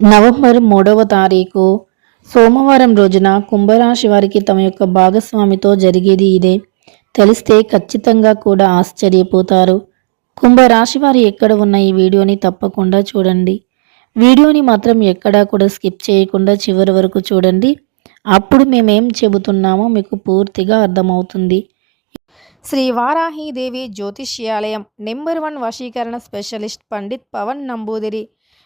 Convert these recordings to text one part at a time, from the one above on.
November మూడవ తారీఖు సోమవారం రోజున కుంభరాశి వారికి తమ యొక్క భాగస్వామితో జరిగేది ఇదే. తెలిస్తే ఖచ్చితంగా కూడా ఆశ్చర్యపోతారు. కుంభరాశి వారు ఎక్కడ ఉన్న ఈ వీడియోని తప్పకుండా చూడండి. వీడియోని మాత్రం ఎక్కడా కూడా స్కిప్ చేయకుండా చివరి వరకు చూడండి. అప్పుడు మేమేం చెబుతున్నామో మీకు పూర్తిగా అర్థమవుతుంది. శ్రీ వారాహీదేవి జ్యోతిష్యాలయం నెంబర్ వన్ వశీకరణ స్పెషలిస్ట్ పండిత్ పవన్ నంబూదిరి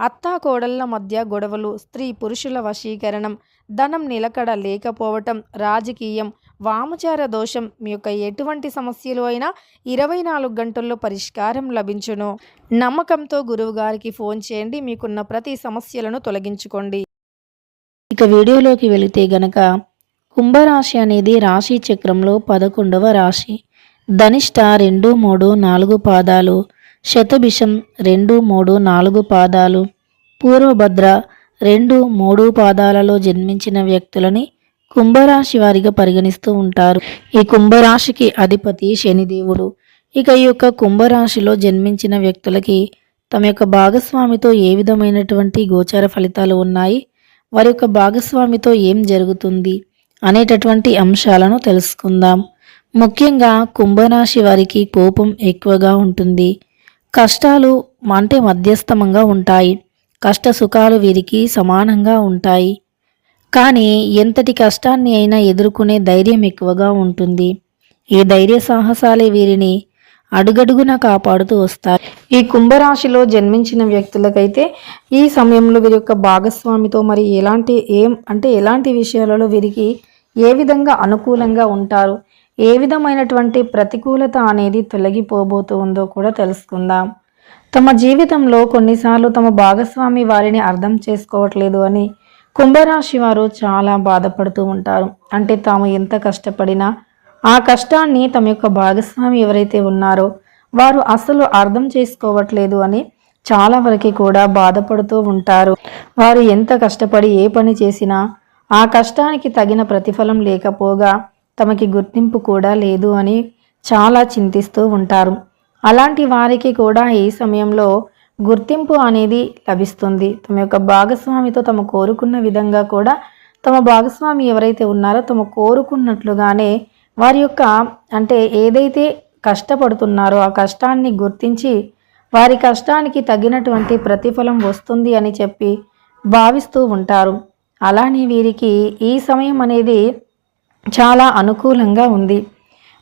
అత్తా కోడళ్ళ మధ్య గొడవలు స్త్రీ పురుషుల వశీకరణం ధనం నిలకడ లేకపోవటం రాజకీయం వామచార దోషం మీ యొక్క ఎటువంటి సమస్యలు అయినా ఇరవై నాలుగు గంటల్లో పరిష్కారం లభించును. నమ్మకంతో గురువుగారికి ఫోన్ చేయండి మీకున్న ప్రతి సమస్యలను తొలగించుకోండి. ఇక వీడియోలోకి వెళితే గనక కుంభరాశి అనేది రాశి చక్రంలో పదకొండవ రాశి. ధనిష్ట రెండు మూడు నాలుగు పాదాలు శతభిషం రెండు మూడు నాలుగు పాదాలు. పూర్వభద్ర రెండు మూడు పాదాలలో జన్మించిన వ్యక్తులని కుంభరాశి వారిగా పరిగణిస్తూ ఉంటారు. ఈ కుంభరాశికి అధిపతి శనిదేవుడు. ఇక ఈ యొక్క కుంభరాశిలో జన్మించిన వ్యక్తులకి తమ యొక్క భాగస్వామితో ఏ విధమైనటువంటి గోచార ఫలితాలు ఉన్నాయి? వారి యొక్క భాగస్వామితో ఏం జరుగుతుంది? అనేటటువంటి అంశాలను తెలుసుకుందాం. ముఖ్యంగా కుంభరాశి వారికి కోపం ఎక్కువగా ఉంటుంది. కష్టాలు అంటే మధ్యస్థమంగా ఉంటాయి. కష్ట సుఖాలు వీరికి సమానంగా ఉంటాయి. కానీ ఎంతటి కష్టాన్ని అయినా ఎదుర్కొనే ధైర్యం ఎక్కువగా ఉంటుంది. ఈ ధైర్య సాహసాలే వీరిని అడుగడుగున కాపాడుతూ వస్తారు ఈ కుంభరాశిలో జన్మించిన వ్యక్తులకైతే ఈ సమయంలో వీరి యొక్క భాగస్వామితో మరి ఎలాంటి ఏం అంటే ఎలాంటి విషయాలలో వీరికి ఏ విధంగా అనుకూలంగా ఉంటారు? ఏ విధమైనటువంటి ప్రతికూలత అనేది తొలగిపోబోతూ ఉందో కూడా తెలుసుకుందాం. తమ జీవితంలో కొన్నిసార్లు తమ భాగస్వామి వారిని అర్థం చేసుకోవట్లేదు అని కుంభరాశి వారు చాలా బాధపడుతూ ఉంటారు. అంటే తాము ఎంత కష్టపడినా ఆ కష్టాన్ని తమ యొక్క భాగస్వామి ఎవరైతే ఉన్నారో వారు అసలు అర్థం చేసుకోవట్లేదు అని చాలా వరకు కూడా బాధపడుతూ ఉంటారు. వారు ఎంత కష్టపడి ఏ పని చేసినా ఆ కష్టానికి తగిన ప్రతిఫలం లేకపోగా తమకి గుర్తింపు కూడా లేదు అని చాలా చింతిస్తూ ఉంటారు. అలాంటి వారికి కూడా ఈ సమయంలో గుర్తింపు అనేది లభిస్తుంది. తమ యొక్క భాగస్వామితో తమ కోరుకున్న విధంగా కూడా తమ భాగస్వామి ఎవరైతే ఉన్నారో తమ కోరుకున్నట్లుగానే వారి యొక్క అంటే ఏదైతే కష్టపడుతున్నారో ఆ కష్టాన్ని గుర్తించి వారి కష్టానికి తగినటువంటి ప్రతిఫలం వస్తుంది అని చెప్పి భావిస్తూ ఉంటారు. అలానే వీరికి ఈ సమయం అనేది చాలా అనుకూలంగా ఉంది.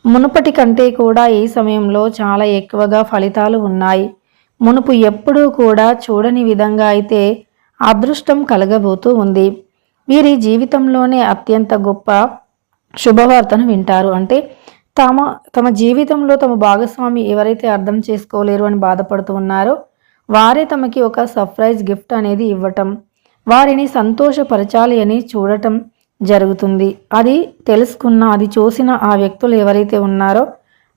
మునుపటి కంటే కూడా ఈ సమయంలో చాలా ఎక్కువగా ఫలితాలు ఉన్నాయి. మునుపు ఎప్పుడూ కూడా చూడని విధంగా అయితే అదృష్టం కలగబోతూ ఉంది. వీరి జీవితంలోనే అత్యంత గొప్ప శుభవార్తను వింటారు. అంటే తమ తమ జీవితంలో తమ భాగస్వామి ఎవరైతే అర్థం చేసుకోలేరు అని బాధపడుతూ ఉన్నారో వారే తమకి ఒక సర్ప్రైజ్ గిఫ్ట్ అనేది ఇవ్వటం వారిని సంతోషపరచాలి అని చూడటం జరుగుతుంది. అది తెలుసుకున్న అది చూసిన ఆ వ్యక్తులు ఎవరైతే ఉన్నారో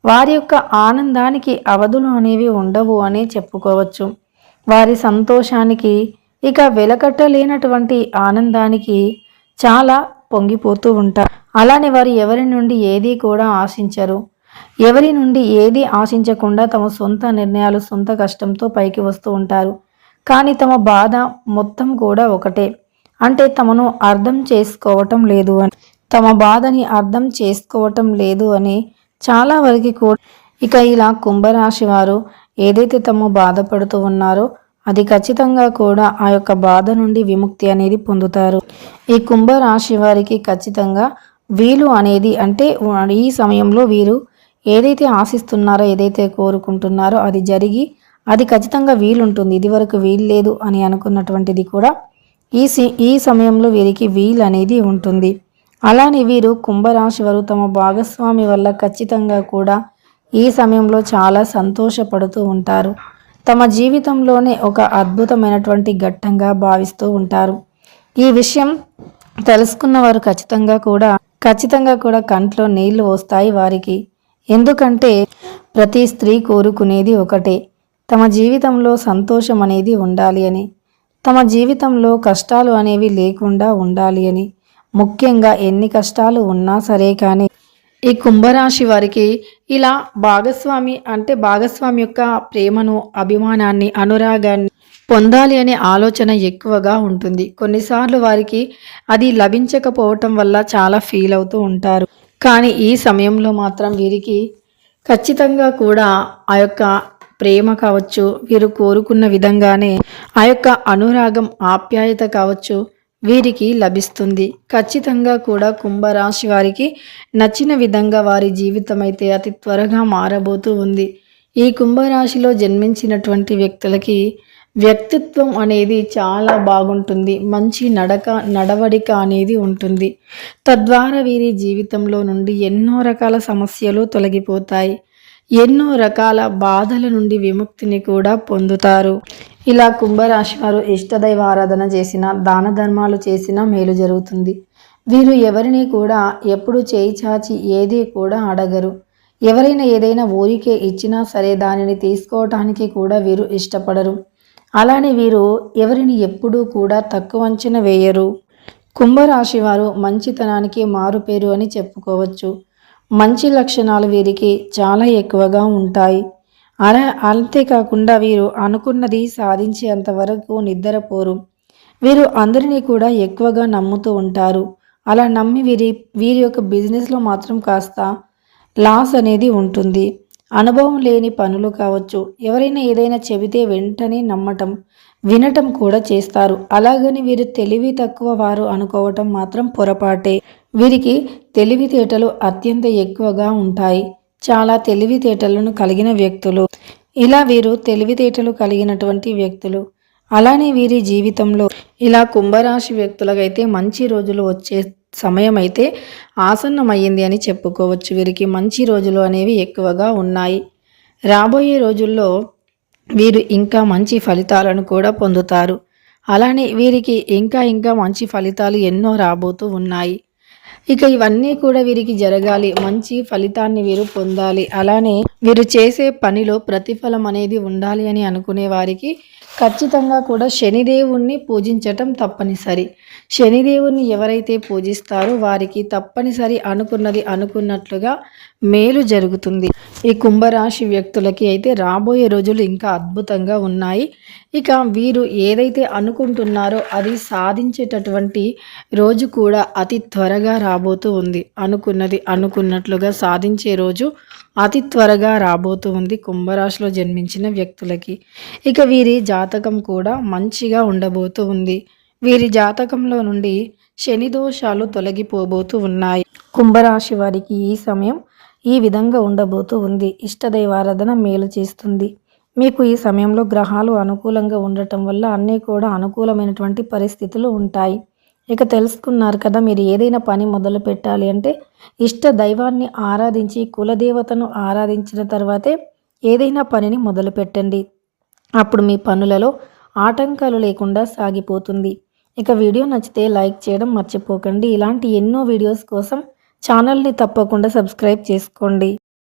వారి యొక్క ఆనందానికి అవధులు అనేవి ఉండవు అని చెప్పుకోవచ్చు. వారి సంతోషానికి ఇక వెలకట్టలేనటువంటి ఆనందానికి చాలా పొంగిపోతూ ఉంటారు. అలానే వారు ఎవరి నుండి ఏది కూడా ఆశించరు. ఎవరి నుండి ఏది ఆశించకుండా తమ సొంత నిర్ణయాలు సొంత కష్టంతో పైకి వస్తూ ఉంటారు. కానీ తమ బాధ మొత్తం కూడా ఒకటే. అంటే తమను అర్థం చేసుకోవటం లేదు అని తమ బాధని అర్థం చేసుకోవటం లేదు అని చాలా వరకు కూడా. ఇక ఇలా కుంభరాశి వారు ఏదైతే తమ బాధపడుతూ ఉన్నారో అది ఖచ్చితంగా కూడా ఆ యొక్క బాధ నుండి విముక్తి అనేది పొందుతారు. ఈ కుంభరాశి వారికి ఖచ్చితంగా వీలు అనేది అంటే ఈ సమయంలో వీరు ఏదైతే ఆశిస్తున్నారో ఏదైతే కోరుకుంటున్నారో అది జరిగి అది ఖచ్చితంగా వీలుంటుంది. ఇది వరకు వీలు లేదు అని అనుకున్నటువంటిది కూడా ఈ ఈ సమయంలో వీరికి వీలు అనేది ఉంటుంది. అలానే వీరు కుంభరాశి వారు తమ భాగస్వామి వల్ల ఖచ్చితంగా కూడా ఈ సమయంలో చాలా సంతోషపడుతూ ఉంటారు. తమ జీవితంలోనే ఒక అద్భుతమైనటువంటి ఘట్టంగా భావిస్తూ ఉంటారు. ఈ విషయం తెలుసుకున్న వారు ఖచ్చితంగా కూడా ఖచ్చితంగా కూడా కంట్లో నీళ్ళు వస్తాయి వారికి. ఎందుకంటే ప్రతి స్త్రీ కోరుకునేది ఒకటే. తమ జీవితంలో సంతోషం అనేది ఉండాలి అని. తమ జీవితంలో కష్టాలు అనేవి లేకుండా ఉండాలి అని. ముఖ్యంగా ఎన్ని కష్టాలు ఉన్నా సరే కానీ ఈ కుంభరాశి వారికి ఇలా భాగస్వామి అంటే భాగస్వామి యొక్క ప్రేమను అభిమానాన్ని అనురాగాన్ని పొందాలి అనే ఆలోచన ఎక్కువగా ఉంటుంది. కొన్నిసార్లు వారికి అది లభించకపోవటం వల్ల చాలా ఫీల్ అవుతూ ఉంటారు. కానీ ఈ సమయంలో మాత్రం వీరికి ఖచ్చితంగా కూడా ఆ యొక్క ప్రేమ కావచ్చు వీరు కోరుకున్న విధంగానే ఆ యొక్క అనురాగం ఆప్యాయత కావచ్చు వీరికి లభిస్తుంది. ఖచ్చితంగా కూడా కుంభరాశి వారికి నచ్చిన విధంగా వారి జీవితం అయితే అతి త్వరగా మారబోతూ ఉంది. ఈ కుంభరాశిలో జన్మించినటువంటి వ్యక్తులకి వ్యక్తిత్వం అనేది చాలా బాగుంటుంది. మంచి నడక నడవడిక అనేది ఉంటుంది. తద్వారా వీరి జీవితంలో నుండి ఎన్నో రకాల సమస్యలు తొలగిపోతాయి. ఎన్నో రకాల బాధల నుండి విముక్తిని కూడా పొందుతారు. ఇలా కుంభరాశి వారు ఇష్టదైవ ఆరాధన చేసిన దాన ధర్మాలు చేసినా మేలు జరుగుతుంది. వీరు ఎవరిని కూడా ఎప్పుడు చేయి చాచి ఏది కూడా అడగరు. ఎవరైనా ఏదైనా ఊరికే ఇచ్చినా సరే దానిని తీసుకోవటానికి కూడా వీరు ఇష్టపడరు. అలానే వీరు ఎవరిని ఎప్పుడూ కూడా తక్కువ అంచనా వేయరు. కుంభరాశి వారు మంచితనానికి మారుపేరు అని చెప్పుకోవచ్చు. మంచి లక్షణాలు వీరికి చాలా ఎక్కువగా ఉంటాయి. అలా అంతేకాకుండా వీరు అనుకున్నది సాధించేంత వరకు నిద్రపోరు. వీరు అందరినీ కూడా ఎక్కువగా నమ్ముతూ ఉంటారు. అలా నమ్మి వీరి వీరి యొక్క బిజినెస్లో మాత్రం కాస్త లాస్ అనేది ఉంటుంది. అనుభవం లేని పనులు కావచ్చు. ఎవరైనా ఏదైనా చెబితే వెంటనే నమ్మటం వినటం కూడా చేస్తారు. అలాగని వీరు తెలివి తక్కువ వారు అనుకోవటం మాత్రం పొరపాటే. వీరికి తెలివితేటలు అత్యంత ఎక్కువగా ఉంటాయి. చాలా తెలివితేటలను కలిగిన వ్యక్తులు. ఇలా వీరు తెలివితేటలు కలిగినటువంటి వ్యక్తులు. అలానే వీరి జీవితంలో ఇలా కుంభరాశి వ్యక్తులకైతే మంచి రోజులు వచ్చే సమయం అయితే ఆసన్నమయ్యింది అని చెప్పుకోవచ్చు. వీరికి మంచి రోజులు అనేవి ఎక్కువగా ఉన్నాయి. రాబోయే రోజుల్లో వీరు ఇంకా మంచి ఫలితాలను కూడా పొందుతారు. అలానే వీరికి ఇంకా ఇంకా మంచి ఫలితాలు ఎన్నో రాబోతూ ఉన్నాయి. ఇక ఇవన్నీ కూడా వీరికి జరగాలి. మంచి ఫలితాన్ని వీరు పొందాలి. అలానే వీరు చేసే పనిలో ప్రతిఫలం అనేది ఉండాలి అని అనుకునే వారికి ఖచ్చితంగా కూడా శనిదేవుణ్ణి పూజించటం తప్పనిసరి. శనిదేవుణ్ణి ఎవరైతే పూజిస్తారో వారికి తప్పనిసరి అనుకున్నది అనుకున్నట్లుగా మేలు జరుగుతుంది. ఈ కుంభరాశి వ్యక్తులకి అయితే రాబోయే రోజులు ఇంకా అద్భుతంగా ఉన్నాయి. ఇక వీరు ఏదైతే అనుకుంటున్నారో అది సాధించేటటువంటి రోజు కూడా అతి త్వరగా రాబోతూ ఉంది. అనుకున్నది అనుకున్నట్లుగా సాధించే రోజు అతి త్వరగా రాబోతూ ఉంది కుంభరాశిలో జన్మించిన వ్యక్తులకి. ఇక వీరి జాతకం కూడా మంచిగా ఉండబోతూ ఉంది. వీరి జాతకంలో నుండి శని దోషాలు తొలగిపోబోతూ ఉన్నాయి. కుంభరాశి వారికి ఈ సమయం ఈ విధంగా ఉండబోతూ ఉంది. ఇష్టదైవారాధన మేలు చేస్తుంది. మీకు ఈ సమయంలో గ్రహాలు అనుకూలంగా ఉండటం వల్ల అన్నీ కూడా అనుకూలమైనటువంటి పరిస్థితులు ఉంటాయి. ఇక తెలుసుకున్నారు కదా మీరు ఏదైనా పని మొదలు పెట్టాలి అంటే ఇష్ట దైవాన్ని ఆరాధించి కులదేవతను ఆరాధించిన తర్వాతే ఏదైనా పనిని మొదలు పెట్టండి. అప్పుడు మీ పనులలో ఆటంకాలు లేకుండా సాగిపోతుంది. ఇక వీడియో నచ్చితే లైక్ చేయడం మర్చిపోకండి. ఇలాంటి ఎన్నో వీడియోస్ కోసం ఛానల్ని తప్పకుండా సబ్స్క్రైబ్ చేసుకోండి.